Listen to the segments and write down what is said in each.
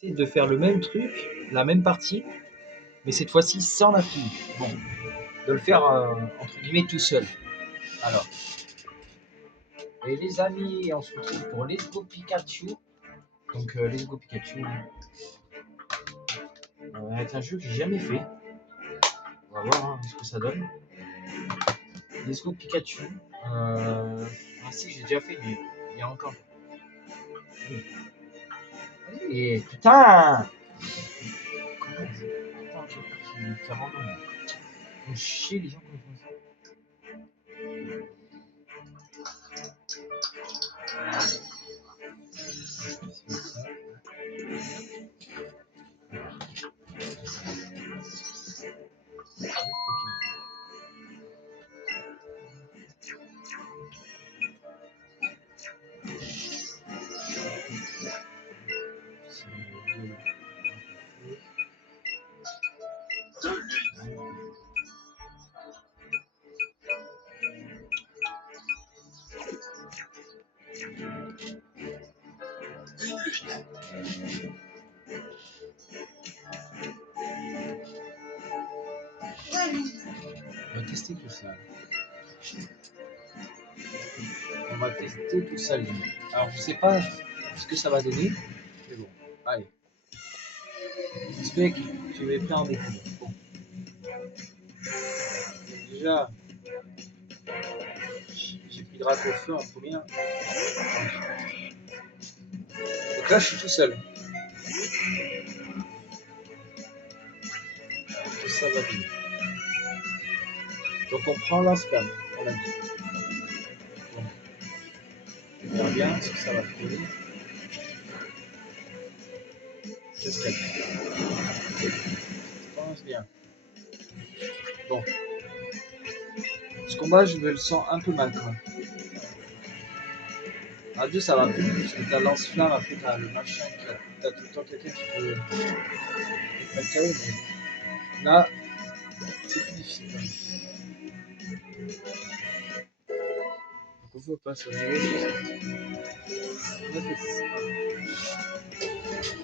C'est de faire le même truc, la même partie, mais cette fois-ci sans la fille. Bon, de le faire entre guillemets tout seul. Alors, et les amis, on se retrouve pour Let's Go Pikachu. Donc, Let's Go Pikachu, c'est un jeu que j'ai jamais fait. On va voir hein, ce que ça donne. Let's Go Pikachu. Ah si, j'ai déjà fait, mais il y a longtemps. Oui. Et putain! Comment putain, qui abandonne. Faut chier les gens comme ça. C'est ça. On va tester tout ça. On va tester tout ça. Alors, je sais pas ce que ça va donner, mais bon, allez. J'espère que tu es prêt à en découvrir. Bon. Déjà, j'ai pris le drapeau au feu en première. Donc là, je suis tout seul. Tout ça va bien. Donc on prend la spam, on l'a dit. Bon. On verra bien ce que ça va donner. Qu'est-ce qu'elle fait? Ça commence bien. Bon. Ce combat, je me le sens un peu mal quand même. À 2, ça va plus, parce que t'as lance-flamme, après t'as le machin, t'as tout le temps quelqu'un qui peut mettre KO, mais là, c'est plus difficile. Donc on peut passer au niveau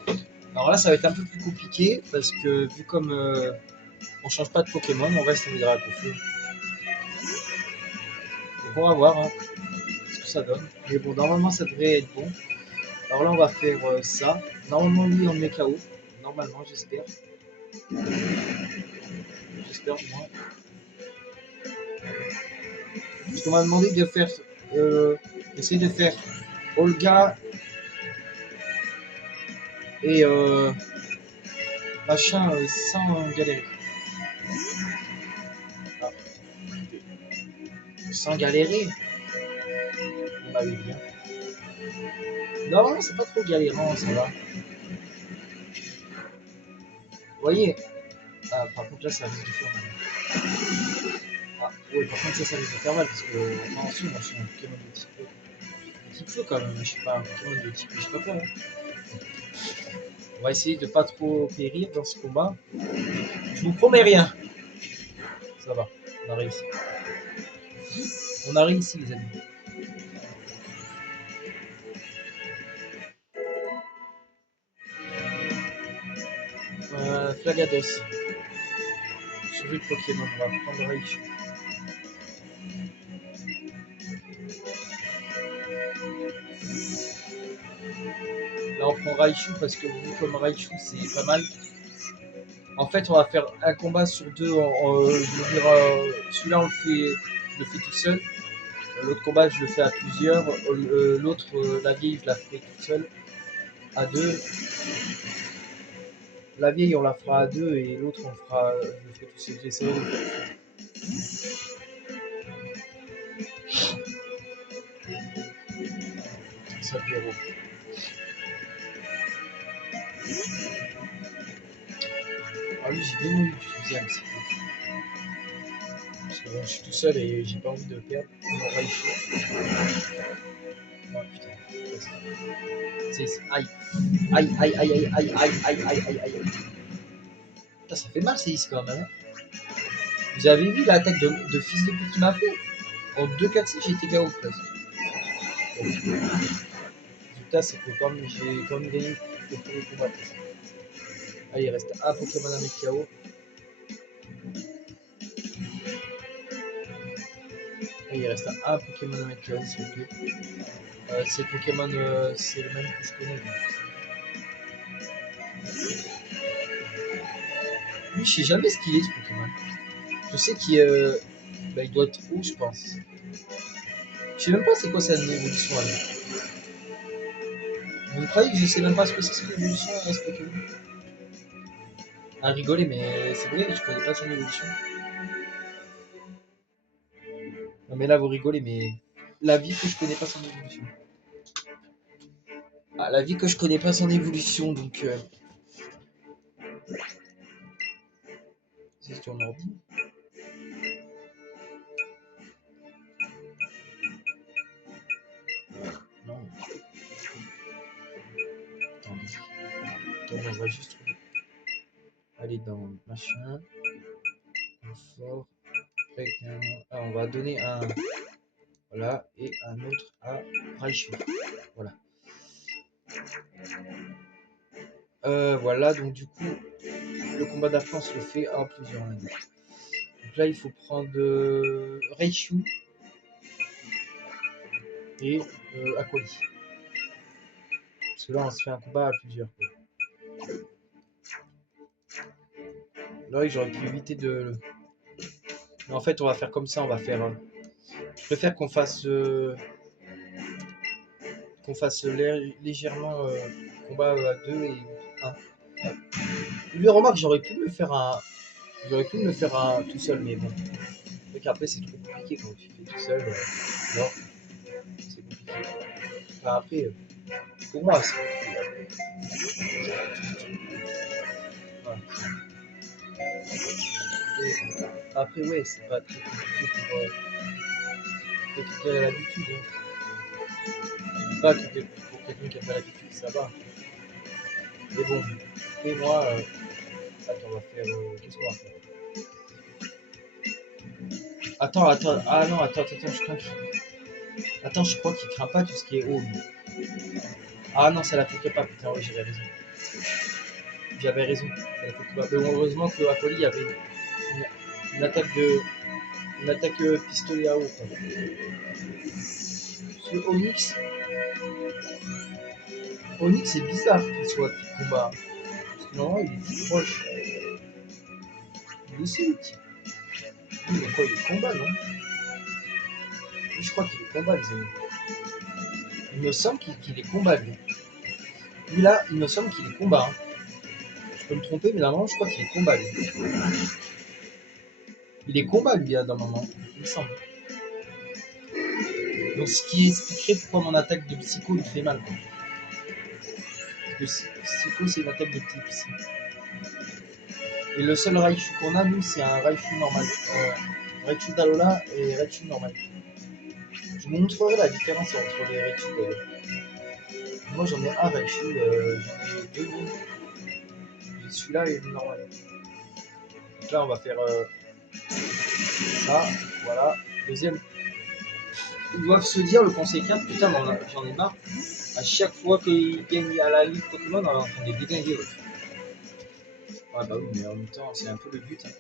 60. Alors là, ça va être un peu plus compliqué, parce que vu comme on change pas de Pokémon, on reste en Draco Feu. Donc on va voir hein, ce que ça donne. Mais bon, normalement, ça devrait être bon. Alors là, on va faire ça. Normalement, lui, on met KO. Normalement, j'espère. J'espère du moins. Parce qu'on m'a demandé de faire. Essayer de faire Olga et machin sans galérer. Ah. Sans galérer. On m'avait dit. Non, c'est pas trop galérant, ça va. Vous voyez. Ah, par contre, là, ça risque de faire mal. Ah, ouais, par contre, ça risque de faire mal parce que, attention, moi, je suis un Pokémon de type feu. De type feu quand même, je suis pas un Pokémon de type, je sais pas quoi. Hein. On va essayer de pas trop périr dans ce combat. Je vous promets rien. Ça va, on a réussi. On a réussi, les amis. Flagados. Suivi de Pokémon, on va prendre Raichu. Là, on prend Raichu parce que vu comme Raichu, c'est pas mal. En fait, on va faire un combat sur deux. Je veux dire, celui-là, je le fais tout seul. L'autre combat, je le fais à plusieurs. L'autre, la vieille, je la ferai toute seule. À deux. La vieille, on la fera à deux et l'autre, je le ferai tout seul. J'essaierai de le faire tout seul. Ça Pierrot. Ah oui, j'ai bien envie d'utiliser un petit peu. Parce que bon, je suis tout seul et j'ai pas envie de le perdre. On aura chaud. Oh putain. C'est aïe. Aïe, aïe, aïe, aïe, aïe, aïe, aïe, aïe, aïe, aïe. Putain, ça fait mal, c'est quand même. Vous avez vu l'attaque de fils de pute qu'il m'a fait? En 2-4-6, j'ai été KO presque. Le résultat, c'est que comme j'ai gagné le premier combat. Allez, il reste un Pokémon à mettre KO. Et il reste un Pokémon à mettre KO, s'il vous plaît. C'est Pokémon, c'est le même que je connais. Donc. Lui, je sais jamais ce qu'il est, ce Pokémon. Je sais qu'il il doit être haut, je pense. Je sais même pas c'est quoi sa évolution à lui. Vous me croyez que je sais même pas ce que c'est son évolution à ce Pokémon? À rigoler, mais c'est vrai, je connais pas son évolution. Non mais là vous rigolez, mais la vie que je connais pas son évolution. Ah, la vie que je connais pas son évolution, donc c'est sur l'ordi. Non. Attendez. Attends, on va juste aller dans machin. Confort. Ah, on va donner un. Voilà, et un autre à Raichu. Voilà. Voilà, donc du coup, le combat d'après, on se le fait en plusieurs années. Donc là, il faut prendre Raichu et Aquali. Parce que là, on se fait un combat à plusieurs. Quoi. Là, j'aurais pu éviter de. Mais en fait, on va faire comme ça, on va faire. Je préfère qu'on fasse légèrement combat à 2 et 1. Lui, remarque, j'aurais pu me faire un. J'aurais pu me faire un tout seul, mais bon. Donc après, c'est trop compliqué quand tu fais tout seul. Non, c'est compliqué. Enfin, après, pour moi, c'est compliqué. Voilà. Et après, ouais, c'est pas très compliqué pour quelqu'un qui a l'habitude. Hein. Pas pour quelqu'un qui n'a pas l'habitude, ça va. Mais bon, et moi, attends, on va faire. Qu'est-ce qu'on va faire? Attends, ah non, attends, je crois qu'il craint pas tout ce qui est haut. Ah non, ça l'affecte pas, putain, ouais, j'avais raison. J'avais raison, ça l'affecte pas. Mais bon, heureusement que Apoli avait une attaque pistolet à eau. Quoi. Ce Onyx, c'est bizarre qu'il soit petit combat. Parce que normalement, il est tout proche. Il est aussi le type. Lui, il est quoi? Il est combat, non? Lui, je crois qu'il est combat, les amis. Il me semble qu'il est combat, lui. Lui, là, il me semble qu'il est combat. Hein. Je peux me tromper, mais normalement, je crois qu'il est combat, lui. Il est combat, lui, là, normalement. Il me semble. Donc, ce qui expliquerait pourquoi mon attaque de psycho lui fait mal. Quoi. Parce que psycho, c'est une attaque de type psy. Et le seul Raichu qu'on a, nous, c'est un Raichu normal. Raichu d'Alola et Raichu normal. Je vous montrerai la différence entre les Raichu d'ailleurs. Moi, j'en ai un Raichu, j'en ai deux nouveaux. J'ai celui-là et le normal. Donc là, on va faire ça. Voilà. Deuxième. Ils doivent se dire, le conseil 4, putain, j'en ai marre. À chaque fois qu'ils gagnent à la Ligue Pokémon, on est en train de déglinguer. Ouais, bah oui, mais en même temps, c'est un peu le but. Hein.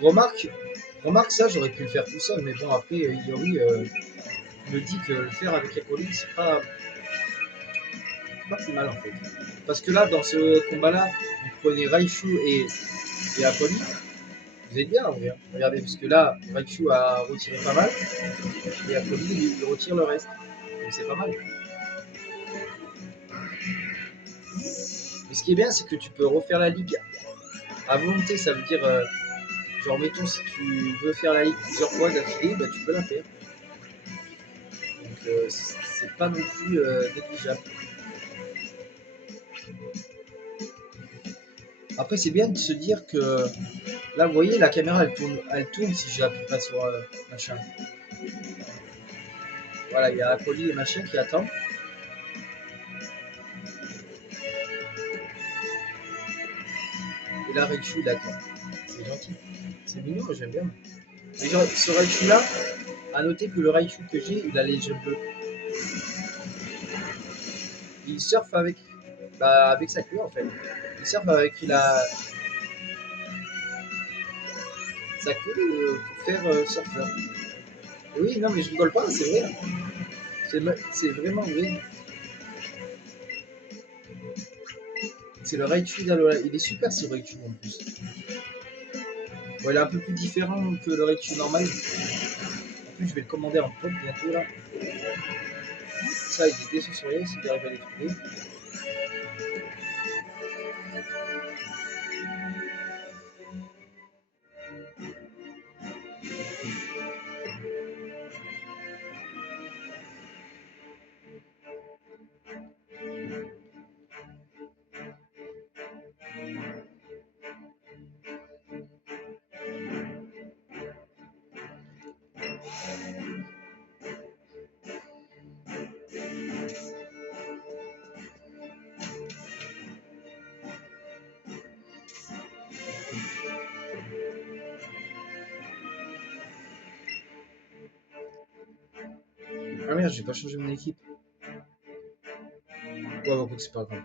Remarque ça, j'aurais pu le faire tout seul, mais bon, après, Yori me dit que le faire avec Aquali, c'est pas plus mal en fait. Parce que là, dans ce combat-là, vous prenez Raichu et Aquali, vous êtes bien, regardez, parce que là, Raichu a retiré pas mal, et Aquali, il retire le reste. Donc c'est pas mal. Mais ce qui est bien, c'est que tu peux refaire la ligue à volonté, ça veut dire, genre, mettons, si tu veux faire la ligue plusieurs fois d'affilée, bah, tu peux la faire. Donc, c'est pas non plus négligeable. Après, c'est bien de se dire que là, vous voyez, la caméra, elle tourne si j'appuie pas sur machin. Voilà, il y a Aquali et machin qui attend. Et là, Raichu, il attend. C'est gentil. C'est mignon, j'aime bien. Mais genre, ce Raichu-là, à noter que le Raichu que j'ai, il a les yeux bleus. il surfe avec, bah, avec sa queue en fait. Il surfe avec sa queue pour faire surfeur. Oui, non, mais je rigole pas, c'est vrai. C'est vraiment vrai. C'est le Raichu d'Alola. Il est super ce Raichu en plus. Bon, il est un peu plus différent que le Raichu normal. En plus, je vais le commander en pop bientôt là. Ça, il est désosoriel s'il arrive à les trouver. Ah merde, j'ai pas changé mon équipe. Ouais, bon, c'est pas grave.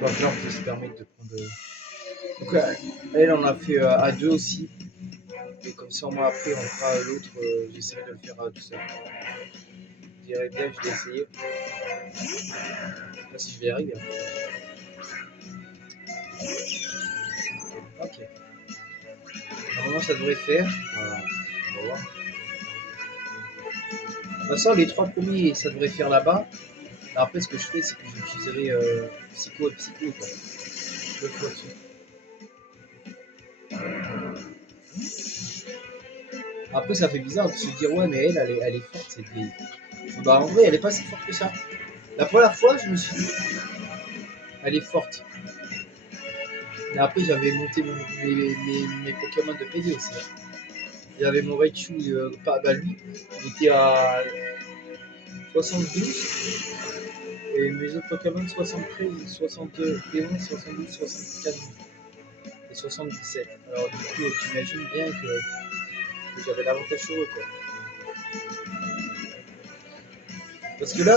Bon, là, on peut se permettre de prendre. Donc, elle, on a fait à deux aussi. Et comme ça, moi, après, on fera l'autre. J'essaierai de le faire tout seul. Je dirais bien, je vais essayer. Je sais pas si je vais y arriver. Ok. Normalement, ça devrait faire. Voilà. On va voir. De toute façon, les trois premiers, ça devrait faire là-bas. Après, ce que je fais, c'est que j'utiliserai Psycho et Psycho. Quoi. Deux fois dessus. Après, ça fait bizarre de se dire, ouais, mais elle est forte, cette vieille. Bah, en vrai, elle est pas si forte que ça. La première fois, je me suis dit, elle est forte. Mais après, j'avais monté mes Pokémon de PD aussi. Il y avait mon Raichu, lui, il était à 72. Et mes autres Pokémon 73, 71, 72, 64 et 77. Alors du coup, tu imagines bien que j'avais l'avantage sur eux. Quoi. Parce que là,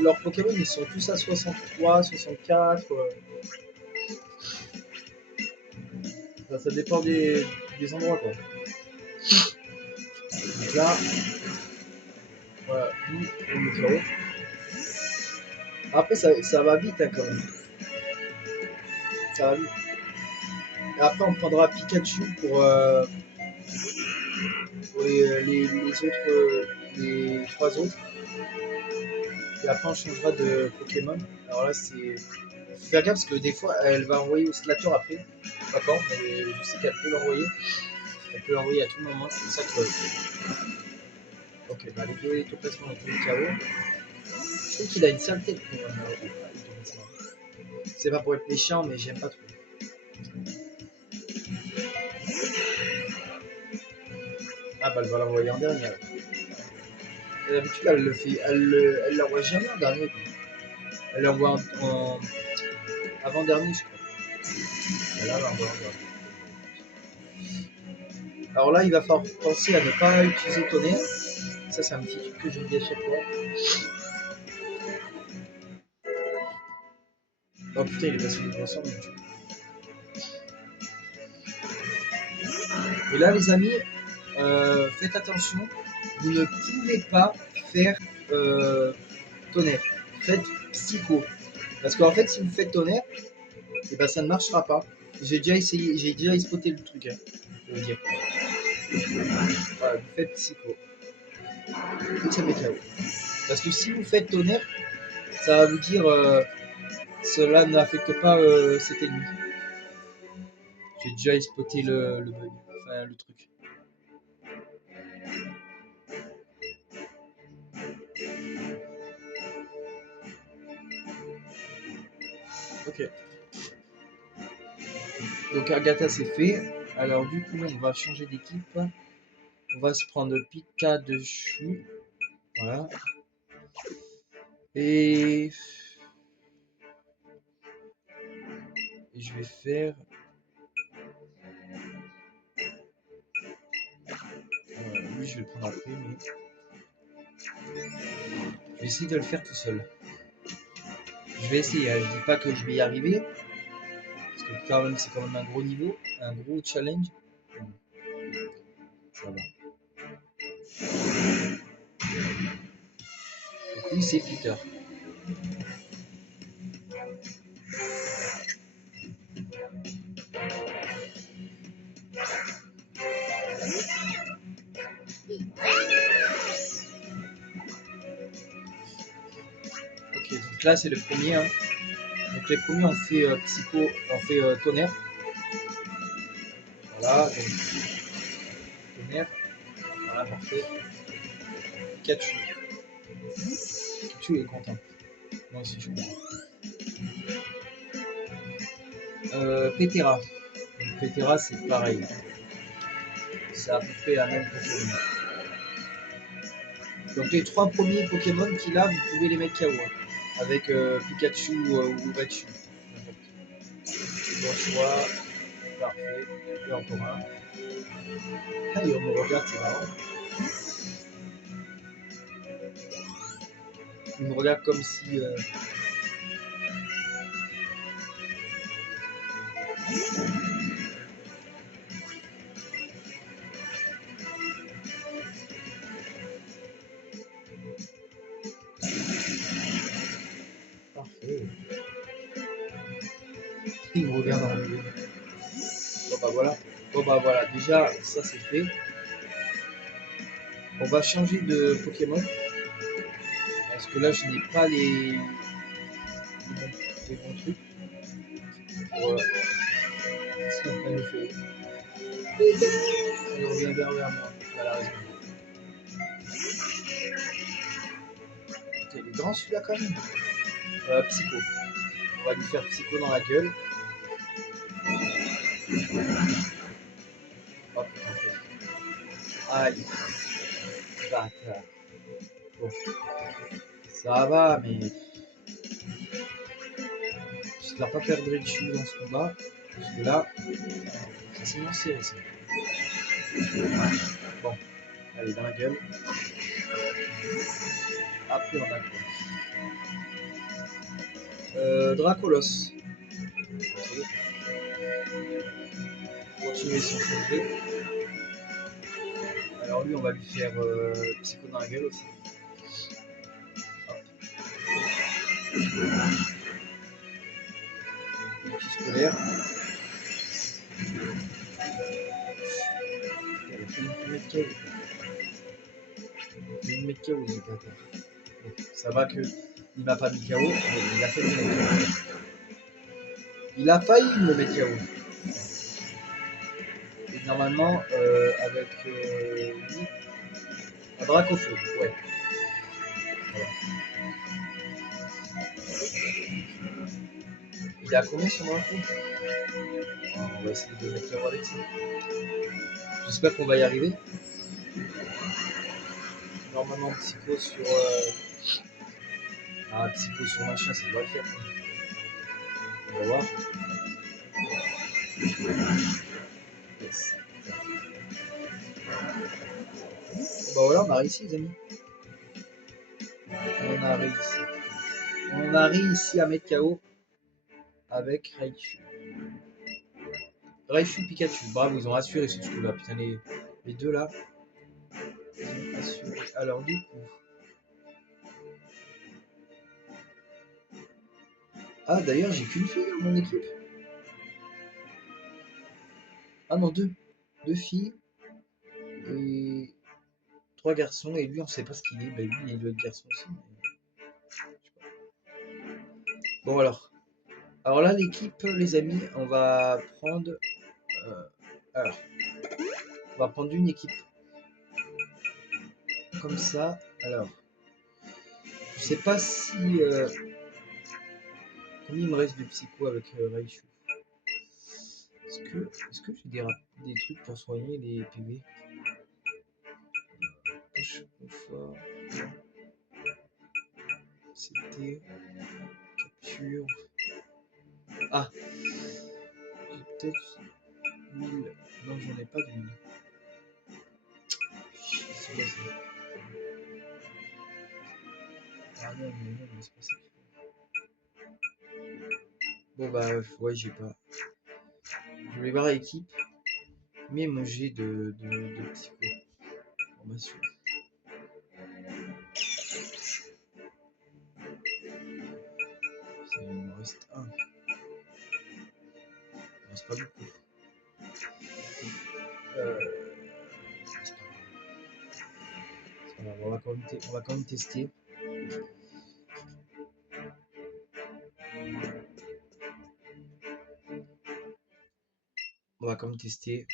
leurs Pokémon, ils sont tous à 63, 64. Ça dépend des endroits. Quoi. Donc là, voilà, nous, on est KO. Après, ça va vite hein, quand même. Ça va vite. Et après, on prendra Pikachu pour les autres, les trois autres. Et après, on changera de Pokémon. Alors là, c'est. Faut faire gaffe parce que des fois, elle va envoyer au Slator après. Pas quand, mais je sais qu'elle peut l'envoyer. Elle peut l'envoyer à tout moment. C'est ça que. Ok, bah les deux électroplasmats ont été KO. Je trouve qu'il a une sale tête pour c'est pas pour être méchant, mais j'aime pas trop. Ah bah elle va l'envoyer en dernier. D'habitude, elle le fait. Elle l'envoie jamais en dernier. Elle l'envoie en avant-dernier, je crois. Là, elle l'envoie en dernier. Alors là, il va falloir penser à ne pas utiliser tonnerre. Ça, c'est un petit truc que je dis à chaque fois. Oh putain, il est passé du ensemble. Et là, les amis, faites attention. Vous ne pouvez pas faire tonnerre. Faites psycho. Parce qu'en fait, si vous faites tonnerre, et ben, ça ne marchera pas. J'ai déjà essayé, j'ai déjà spoté le truc. Hein, je veux dire. Voilà, vous faites psycho. Et ça fait KO. Parce que si vous faites tonnerre, ça va vous dire cela n'affecte pas cet ennemi. J'ai déjà spoté le bug, enfin le truc. Ok. Donc Agatha c'est fait. Alors du coup on va changer d'équipe. On va se prendre Pika de Chu. Voilà. Et je vais faire. Lui je vais le prendre après mais. Je vais essayer de le faire tout seul. Je vais essayer, hein. Je dis pas que je vais y arriver. Parce que quand même, c'est quand même un gros niveau, un gros challenge. Ça va. Donc lui, c'est Peter. Ok, donc là, c'est le premier. Hein. Donc les premiers, on fait psycho, on fait tonnerre. Voilà, donc tonnerre. Voilà, parfait. Pikachu. Pikachu est content. Moi aussi, je suis content. Pétera. Donc Pétera, c'est pareil. C'est à peu près la même Pokémon. Donc les 3 premiers Pokémon qu'il a, vous pouvez les mettre KO. Hein, avec Pikachu ou Raichu. Bon choix. Parfait. Et encore un. Ah, et on me regarde, c'est marrant. Il me regarde comme si... Parfait. Il me regarde en milieu. Bon bah voilà. Bon bah voilà, déjà ça c'est fait. On va changer de Pokémon. Parce que là je n'ai pas les bons trucs. Pour, elle me fait. Il revient vers moi. Elle a raison. Il est grand celui-là quand même. Psycho. On va lui faire Psycho dans la gueule. Hop, aïe. Bâtard. Bon. Ça va, mais j'espère pas perdre Richu dans ce combat. Parce que là, c'est sinon serré ça. Bon, allez, dans la gueule. Après, on a quoi Dracolos. Okay. Continuer sans changer. Alors lui, on va lui faire Psycho dans la gueule aussi. Défi scolaire. Il a fait une mètre KO. Il a fait une mètre KO, ce bâtard. Bon, ça va que il m'a pas mis KO, mais il a fait une mètre KO. Il a failli me mettre KO. Et normalement, avec lui, un Dracofeu, ouais. Voilà. Il est à combien sur Draco? On va essayer de mettre KO avec ça. J'espère qu'on va y arriver. Normalement, Psycho sur. Psycho sur machin, ça doit le faire. On va voir. Yes. Bon, bah voilà, on a réussi, les amis. On a réussi. On a réussi à mettre KO avec Raichu. Raichu Pikachu. Bravo, ils ont assuré ce coup-là. Putain, les deux là. Ils ont assuré. Alors, du coup. Ah, d'ailleurs, j'ai qu'une fille dans mon équipe. Ah non, deux. Deux filles. Et 3 garçons. Et lui, on sait pas ce qu'il est. Bah, lui, il doit être garçon aussi. Bon, alors. Alors là, l'équipe, les amis, on va prendre. Alors. On va prendre une équipe. Comme ça. Alors. Je sais pas si. Combien il me reste de psycho avec Raichu? Est-ce que j'ai des trucs pour soigner les PV? Push confort. C'était. Capture. Ah! J'ai peut-être 1000. Non, j'en ai pas de 1000. C'est quoi ça? Ah non, mais c'est pas ça. Bon bah ouais, j'ai pas. Je voulais voir l'équipe, mais mon jet de psycho. Formation. Il me reste un. Il me reste pas beaucoup. C'est pas grave. On va quand même tester. On va quand même tester.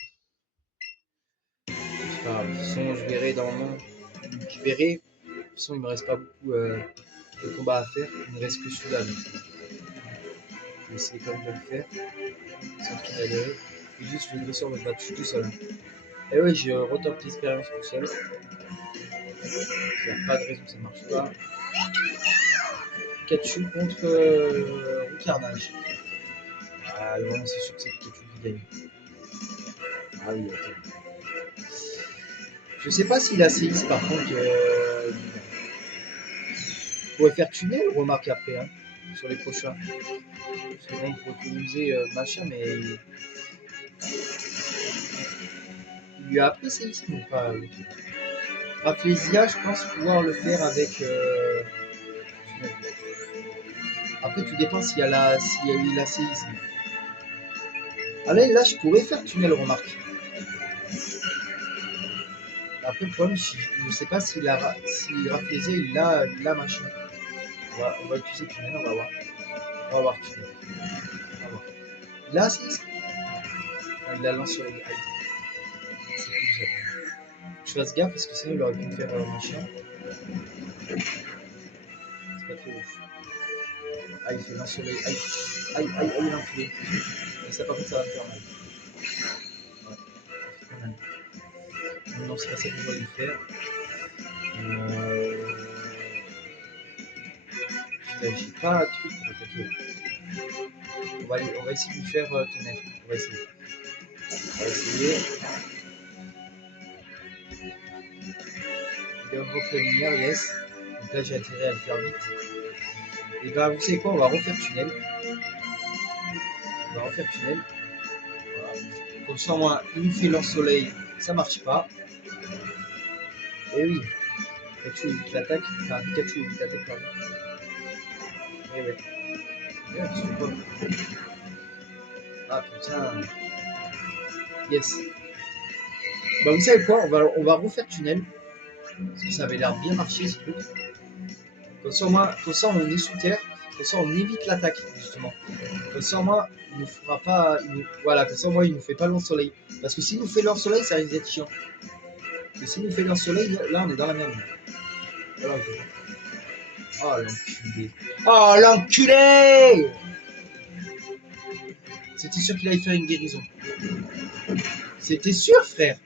C'est pas grave. De toute façon, je verrai dans le moment. Je verrai. De toute façon, il me reste pas beaucoup de combats à faire. Il ne reste que celui-là. Donc. Je vais essayer quand même de le faire. Sans trop galérer. Et juste, je vais réussir à me battre tout seul. Et oui, j'ai retente l'expérience tout seul. Il n'y a pas de raison que ça ne marche pas. Pikachu contre Carnage. Ah non, c'est sûr que c'est Pikachu qui gagne. Ah oui, attends. Je sais pas s'il a CX par contre. On pourrait faire tunnel, remarque après, hein, sur les prochains. Parce que bon, on pourrait économiser machin, mais il lui a appris CX ou pas? Rafflesia, je pense pouvoir le faire avec tunnel. Après, tout dépend s'il y a la séisme. Allez, là, je pourrais faire tunnel, remarque. Après, le problème, je ne sais pas si Rafflesia, il a machin. On va utiliser tunnel, on va voir. On va voir tunnel. On va voir. Il a séisme. Il la lance sur les rails. C'est plus ça. Je fasse gaffe parce que sinon, il aurait pu me faire machin. C'est pas très ouf. Ah, il fait lance sur les. Aïe, l'enculé. Et ça, par contre, ça va me faire mal. Ouais, ça fait mal. Non, c'est pas ça qu'on va lui faire. Putain, j'ai pas un truc pour attaquer. On va essayer de lui faire tonnerre. On va essayer. Il invoque la lumière, yes. Donc là, j'ai intérêt à le faire vite. Et bah, vous savez quoi, on va refaire tunnel. Voilà. Comme ça, moi, il nous fait lance-soleil, ça marche pas. Et oui, Pikachu évite l'attaque. Enfin, Pikachu évite l'attaque, pardon. Et ouais. Bien, tu sais quoi. Ah putain. Yes. Bah, vous savez quoi, on va refaire tunnel. Parce que ça avait l'air bien marché ce truc. Comme ça, on est sous terre. Comme ça, on évite l'attaque, justement. Comme ça, moi, il ne fera pas. Voilà, comme ça, moi, il ne nous fait pas lance-soleil. Parce que s'il nous fait lance-soleil, ça risque d'être chiant. Et s'il nous fait lance-soleil, là, on est dans la merde. Voilà, oh l'enculé. Oh l'enculé. C'était sûr qu'il allait faire une guérison. C'était sûr, frère.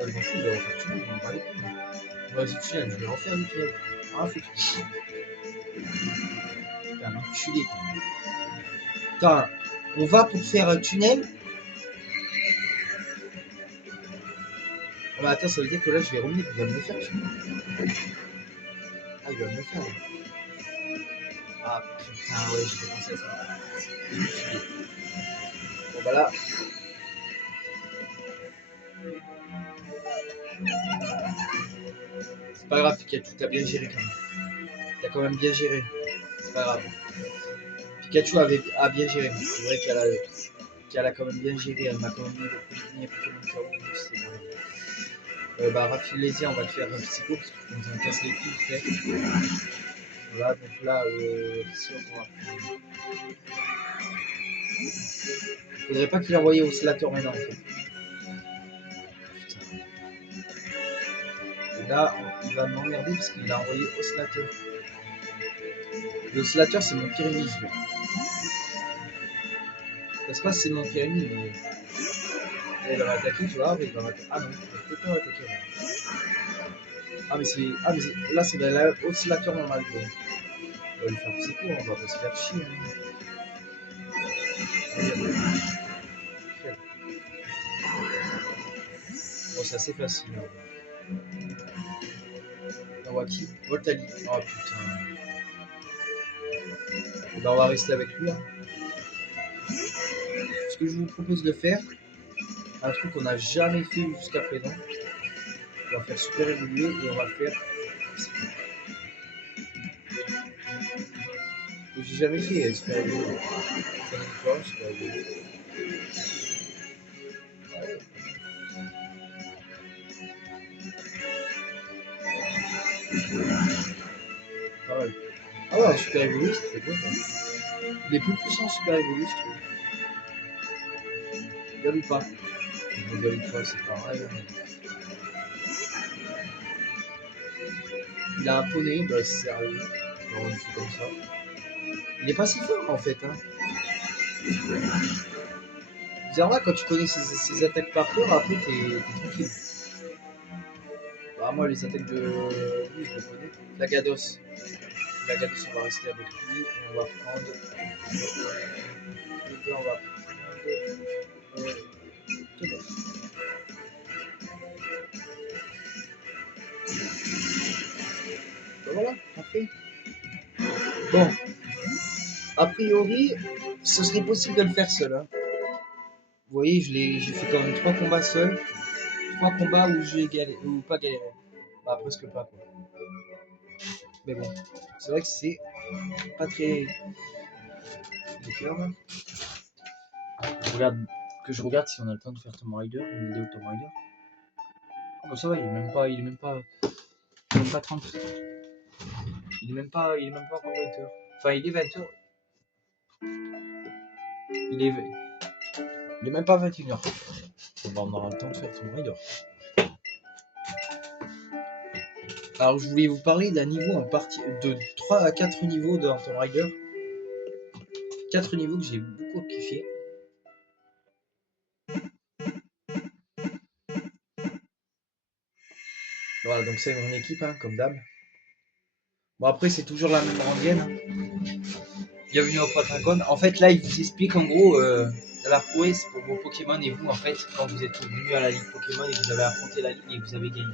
Oh, je m'en fous, je vais refaire tunnel, on va parler. Vas-y, tunnel, je vais refaire du tunnel. Ah, foutu. Putain, l'enculé. Putain, on va pour faire un tunnel. Oh, bah, attends, ça veut dire que là, je vais revenir, il va me le faire, tunnel. Ah, il va me le faire. Là. Ah, putain, ouais, j'ai pensé à ça. Bon, bah là. C'est pas grave, Pikachu, t'as bien géré quand même. T'as quand même bien géré. C'est pas grave. Pikachu a bien géré. C'est vrai qu'elle a quand même bien géré. Elle m'a quand même mis le premier Pokémon KO. C'est pas grave. Bah, Rafflesia, on va te faire un psycho parce que tu nous as cassé les couilles, frère. Voilà, donc là, si on va. Faudrait pas qu'il envoie au Slater maintenant en fait. Putain. Et là, il va m'emmerder parce qu'il l'a envoyé au Slater. Le Slater, c'est mon pire ennemi. Ça se passe, c'est mon pire ennemi, mais. Là, il va m'attaquer, tu vois, mais il va m'attaquer. Ah non, il va peut-être pas m'attaquer. Ah, mais là, c'est la oscillateur normal. Donc. On va lui faire psycho, on va pas se faire chier. Hein. Bon, c'est assez facile. Hein. envoie qui? Voltali. Oh putain. Et ben, on va rester avec lui. Hein. Ce que je vous propose de faire, un truc qu'on n'a jamais fait jusqu'à présent. On va faire super évoluer et on va faire. J'ai jamais fait super évoluer. Ça donne quoi, super évoluer? Pas mal. Ah ouais, super évolué, c'est bon. Les plus puissants super évolués, je trouve. Modèle ou pas? Modèle ou pas, c'est pareil. Hein. Il a un poney, bah c'est sérieux. Non, on fait comme ça. Il est pas si fort en fait. Hein. Bizarrement, quand tu connais ses attaques par cœur, après t'es tranquille. Bah, moi, les attaques de lui, je les connais. Lagados. Lagados, on va rester avec lui. Et on va prendre. Et on va prendre. Thomas. Ben voilà, parfait. Bon, a priori, ce serait possible de le faire seul. Hein. Vous voyez, j'ai fait quand même 3 combats seul. 3 combats où j'ai galéré, ou pas galéré. Bah, presque pas quoi. Mais bon, c'est vrai que c'est pas très. Il est quelle heure là? Je regarde si on a le temps de faire Tomb Raider, une vidéo de Tomb Raider. Oh bah ça va, il est même pas 30. Il est même pas encore 20h. Enfin, il est 20h. Il est même pas 21h. Bon, bah, on aura le temps de faire Tomb Raider. Alors, je voulais vous parler d'un niveau en partie de 3 à 4 niveaux dans Tomb Raider. 4 niveaux que j'ai beaucoup kiffé. Voilà, donc c'est une équipe, hein, comme d'hab. Bon, après, c'est toujours la même rendienne. Hein. Bienvenue au Dragon. En fait, là, il vous explique en gros la prouesse pour vos Pokémon et vous, en fait, quand vous êtes venu à la Ligue Pokémon et que vous avez affronté la Ligue et que vous avez gagné.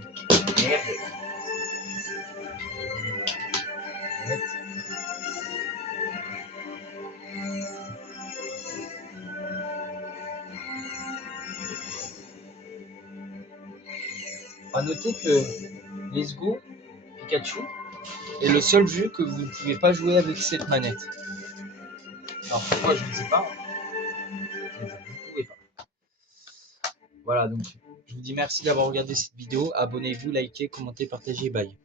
Merde. A noter que Let's Go Pikachu est le seul jeu que vous ne pouvez pas jouer avec cette manette. Alors pourquoi je ne sais pas. Mais bon, vous ne pouvez pas. Voilà, donc je vous dis merci d'avoir regardé cette vidéo. Abonnez-vous, likez, commentez, partagez, bye.